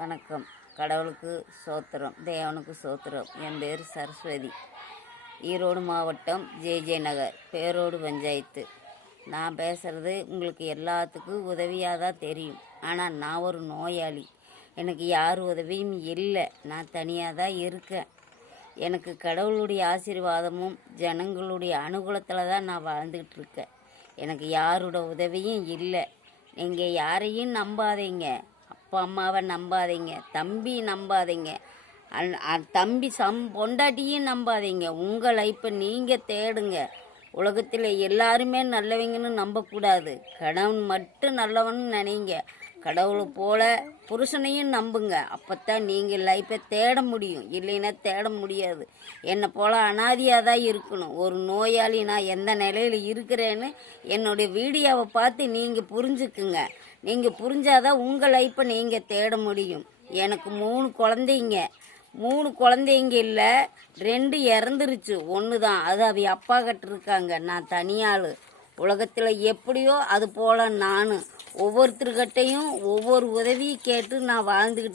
வணக்கம். கடவுளுக்கு சோத்திரம், தேவனுக்கு சோத்திரம். என் பேர் சரஸ்வதி. ஈரோடு மாவட்டம் ஜே நகர், பேரோடு பஞ்சாயத்து. நான் பேசுகிறது உங்களுக்கு எல்லாத்துக்கும் உதவியாக தான் தெரியும். ஆனால் நான் ஒரு நோயாளி. எனக்கு யார் உதவியும் இல்லை. நான் தனியாக தான் இருக்கேன். எனக்கு கடவுளுடைய ஆசீர்வாதமும் ஜனங்களுடைய அனுகூலத்தில் தான் நான் வாழ்ந்துக்கிட்டு இருக்கேன். எனக்கு யாரோட உதவியும் இல்லை. நீங்கள் யாரையும் நம்பாதீங்க. அப்பா அம்மாவை நம்பாதீங்க, தம்பி நம்பாதீங்க, தம்பி பொண்டாட்டியும் நம்பாதீங்க. உங்கள் லைஃப்பை நீங்கள் தேடுங்க. உலகத்தில் எல்லாருமே நல்லவங்கன்னு நம்பக்கூடாது. கடவுள் மட்டும் நல்லவன்னு நினைங்க. கடவுளை போல புருஷனையும் நம்புங்க. அப்போத்தான் நீங்கள் லைஃப்பை தேட முடியும். இல்லைன்னா தேட முடியாது. என்னை போல் அனாதியாக தான் இருக்கணும். ஒரு நோயாளி நான் எந்த நிலையில் இருக்கிறேன்னு என்னுடைய வீடியோவை பார்த்து நீங்கள் புரிஞ்சுக்குங்க. நீங்கள் புரிஞ்சாதான் உங்கள் லைஃப்பை நீங்கள் தேட முடியும். எனக்கு 3 குழந்தைங்க. 3 குழந்தைங்க இல்லை, 2 இறந்துருச்சு. 1 தான், அது அவ அப்பா கிட்ட இருக்காங்க. நான் தனியாள். உலகத்தில் எப்படியோ அது போல் நான் ஒவ்வொருத்தருக்கிட்டையும் ஒவ்வொரு உதவியும் கேட்டு நான் வாழ்ந்துக்கிட்டு